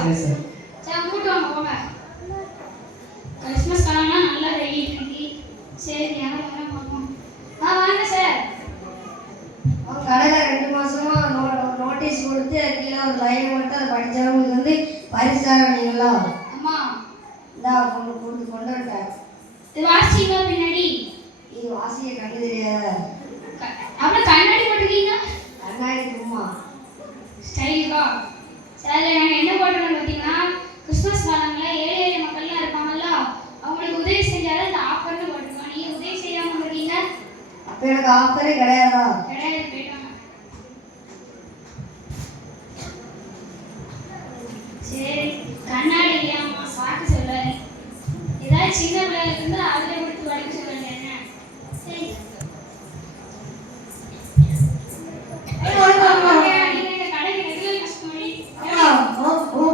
சரி சார். சரி கூட்டு வாங்க போங்க. கிறிஸ்மஸ் காலம்லாம் நல்லா வெயில் இன்னைக்கு. சரி யாரும் வர பார்ப்போம். வாங்க சார். அவங்க கடையில் 2 மாசமா நோட்டீஸ் கொடுத்து கீழே ஒரு லைன் மட்டும் அதை படித்தவங்களுக்கு வந்து பரிசு தரீங்களா? அம்மா இந்தா கொண்டு வந்துட்டேன். இது வாசிச்சீங்களா பின்னாடி? இது வாசிக்க கண்டு தெரியாத. அப்புறம் கண்ணாடி போட்டுருக்கீங்க? கண்ணாடி சும்மா ஸ்டைலுக்கா? சரி நாங்கள் என்ன போட்டுருக்கோம் பார்த்தீங்கன்னா, கிறிஸ்மஸ் காலங்களில் ஏழை ஏழை மக்கள்லாம் இருப்பாங்கல்ல, அவங்களுக்கு உதவி செஞ்சாலும் அந்த ஆஃபர்னு போட்டிருக்கோம். நீங்கள் உதவி செய்யாமல் இருக்கீங்க? அப்போ எனக்கு ஆஃபரே கிடையாதா? கிடையாது, போயிட்டாங்க. சரி கண்ணாடி இல்லையாம்மா சாக்கு சொல்லாது. ஏதாவது சின்ன பிள்ளைகளுக்கு இருந்தால் அதில் கொடுத்து படிக்க சொல்லுங்க. என்ன சரி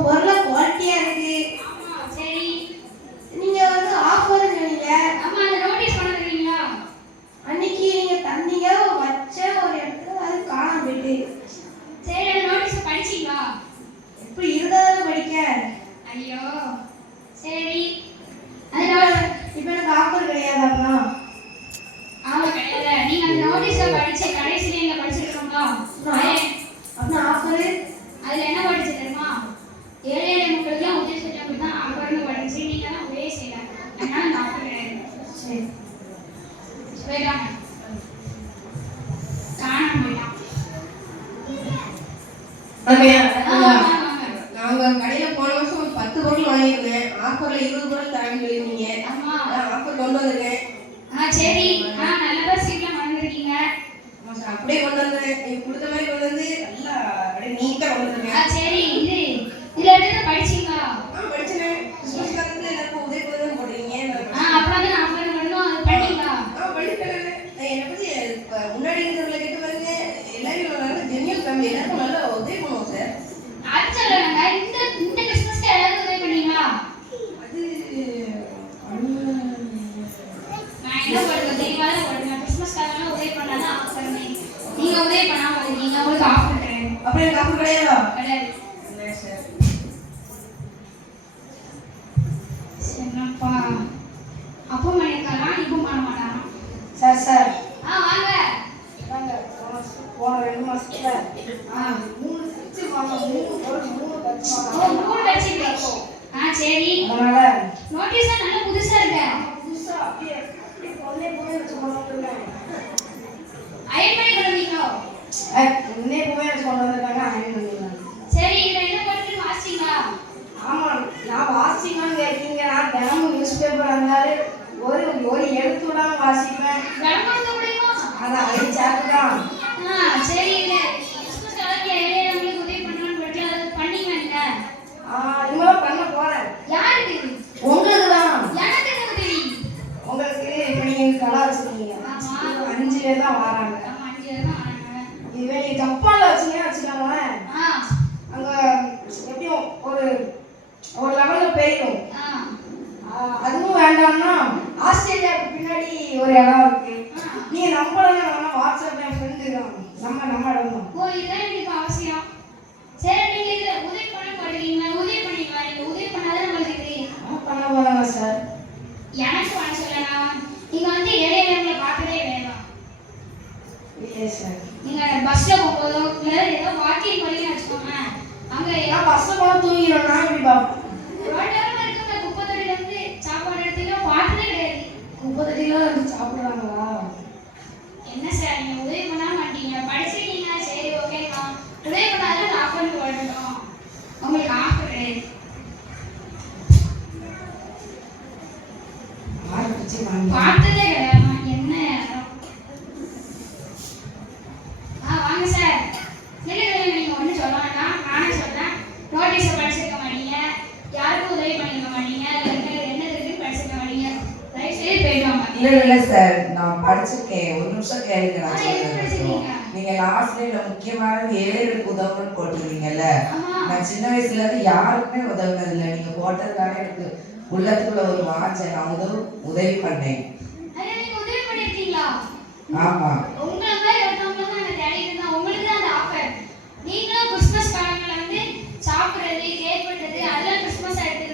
பொருளை குவாலிட்டியா இருக்கு. சரி நீங்க வந்து ஆஃபர் சொன்னீங்க. ஆமா அந்த நோட்டீஸ் பண்ண தெரியுங்களா? அன்னைக்கு நீங்க தந்தீங்க வச்ச ஒரு இடத்துல அது காணாம போயிட்டு. சரி அந்த நோட்டீஸ் படிச்சீங்களா? எப்படி இருந்ததால படிக்க. ஐயோ சரி அதனால இப்போ எனக்கு ஆஃபர் கிடையாது. அப்படின்னா ஆமா கிடையாது. நீங்க அந்த நோட்டீஸை படிச்சு கடைசி லைன்ல படிச்சிருக்கோங்களா? அப்படின்னா ஆஃபர் அதுல என்ன படிச்சு தெரியுமா? ஏழை ஏழை மக்களுக்குலாம் உதவி செஞ்சவங்களுக்கு தான் ஆஃபர்னு படிச்சு நீங்க தான் உதவி செய்யலாம். அதனால அந்த ஆஃபர் கிடையாது. சரி போயிட்டாங்க. காணாம போயிட்டான். நாங்க கடையில போன வருஷம் ஒரு 10 பொருள் வாங்கியிருந்தேன். ஆஃபர்ல 20 பொருள் தரேன்னு சொல்லியிருந்தீங்க. ஆமா ஆஃபர் கொண்டு வந்திருக்கேன். சரி நல்லதா சீக்கிரம் மறந்துருக்கீங்க. அப்படியே கொண்டு வந்தேன். நீங்க கொடுத்த மாதிரி கொண்டு வந்து நல்லா அப்படியே நீட்டா கொண்டு வந்திருக்கேன். சரி இதுல எடுத்து படிச்சீங்களா? படிச்சேன். கிறிஸ்மஸ் காலத்துல எல்லாருக்கும் உதவி பண்ணதான் போடுறீங்க. அப்புறம் தான் ஆஃபர் பண்ணணும். அது பண்ணீங்களா? படிக்கிறேன். என்னை பத்தி முன்னாடி இருக்கிறவங்களை கேட்டு பாருங்க. எல்லாரும் நல்ல ஜெனியல் ஃபேமிலி. எல்லாருக்கும் நல்லா உதவி பண்ணுவோம் சார். அது சொல்லுங்க. இந்த கிறிஸ்மஸ்க்கு எல்லாரும் உதவி பண்ணீங்களா? அது நான் என்ன பண்ணுறது தெரியாத போடுங்க. கிறிஸ்மஸ் காலம்லாம் உதவி பண்ணாதான் ஆஃபர். நீங்க உதவி பண்ணாம இருக்கீங்க. உங்களுக்கு ஆஃபர் கிடையாது. அப்படியே ஆஃபர் கிடையாதா? கிடையாது. சார் என்னப்பா அப்போ பண்ணிருக்காராம் இப்போ பண்ண மாட்டாராம். சார் சார் வாங்க போன 2 மாசத்துல 3 செட்டு வாங்க. 3 பொருள் 3 பட்ச வாங்க. 3 வச்சிருக்கீங்க. சரி அதனால நோட்டீஸ் நல்லா புதுசா இருக்கு. புதுசா அப்படியே ஒண்ணே போய் வச்சு கொண்டு வந்திருக்காங்க. அயன் பண்ணி கொண்டு வந்தீங்களோ? ஒண்ணே போய் வச்சு கொண்டு வந்திருக்காங்க. அயன் பண்ணிருக்காங்க. சரி இதை என்ன பண்ணிட்டு வாசிச்சீங்களா? ஆமா நான் வாசிக்கணும்னு கேட்டீங்க. நான் தினமும் நியூஸ் பேப்பர் இருந்தாலும் ஒரு எழுத்து விடாம வாசிப்பேன். கவர்மெண்ட் முடியுமா? அதான் அழிச்சாக்கு தான். சரி இல்லை கிறிஸ்மஸ் காலத்துல ஏழை ஏழைகளுக்கு உதவி பண்ணணும்னு பற்றி அதை பண்ணீங்க நீங்க? இவங்களும் பண்ண போறேன். யாருக்கு? உங்களுக்கு தான். எனக்கு என்ன உதவி? உங்களுக்கு இப்போ நீங்க கடை வச்சிருக்கீங்க. 5 பேர் தான் வராங்க. ஆமா 5 பேர் தான் வராங்க. இதுவே நீங்க ஜப்பான்ல வச்சீங்கன்னா வச்சுக்கோங்களேன். அங்க எப்படியும் ஒரு லெவல்ல போயிடும். அதுவும் வேண்டாம்னா ஆஸ்திரேலியாவுக்கு பின்னாடி ஒரு இடம் இருக்கு. நீங்க நம்மள வாட்ஸ்அப்ல என் ஃப்ரெண்டு தான். நம்ம இடம் தான். இதுதான் எனக்கு அவசியம். சரி நீங்க இதுல உதவி பண்ண போறீங்களா? உதவி பண்ணீங்களா? நீங்க உதவி பண்ணாதான் நம்மளுக்கு தெரியும். பண்ண போறாங்க சார். எனக்கு பண்ண சொல்லலாம். நீங்க வந்து ஏழை ஏழைகளை பார்த்ததே வேண்டாம். இல்லை சார். நீங்க பஸ்ல போகும்போதோ இல்லை ஏதோ வாக்கிங் போறீங்கன்னு வச்சுக்கோங்க. அங்க நான் பஸ்ல போனா தூங்கிடுவேன். நான் எப்படி பார்ப்பேன்? ரோட்டோரமா இருக்கிற குப்பை தொட்டில இருந்து சாப்பாடு எடுத்தீங்கன்னா பார்த்ததே கிடையாது. குப்பை தொட்டில வந்து சாப்பிடுறாங்களா? என்ன சார் நீங்க உதவி பண்ணாம மாட்டீங்க. படிச்சிருக்கீங்க சரி ஓகேக்கா. உதவி பண்ணாதான் ஆஃபர் போடணும். உங்களுக்கு ஆஃபர் கிடையாது. பார்த்ததே கிடையாது. என்ன வாங்க சார். நீங்க ஒன்றும் சொல்ல வேண்டாம். நானே சொல்றேன். நோட்டீஸை படிச்சிருக்க மாட்டீங்க. யாருக்கும் உதவி பண்ணிருக்க மாட்டீங்க. என்ன இருக்குன்னு படிச்சிருக்க மாட்டீங்க. தயவுசெய்து போயிட்டு வாங்க. இல்ல சார் நான் படிச்சிருக்கேன். ஒரு நிமிஷம் கேளுங்க. நான் என்ன படிச்சிருக்கீங்க? நீங்க லாஸ்ட்ல முக்கியமான ஏழைகளுக்கு உதவுன்னு போட்டுருவீங்கல்ல. நான் சின்ன வயசுல இருந்து யாருக்குமே உதவுனது இல்லை. நீங்க போட்டதுனால எனக்கு உள்ளத்துக்குள்ள ஒரு வாஞ்சை. நான் உதவி பண்ணேன். நீங்க உதவி பண்ணிருக்கீங்களா? ஆமா. உங்களை மாதிரி ஒருத்தவங்க தான் நான் தேடிட்டு இருந்தேன். உங்களுக்கு தான் அந்த ஆஃபர். நீங்களும் கிறிஸ்மஸ் காலங்கள்ல வந்து சாப்பிடுறது கேக் வெட்டுறது அதெல்லாம் கிறிஸ்மஸ் ஆயிடுச்சு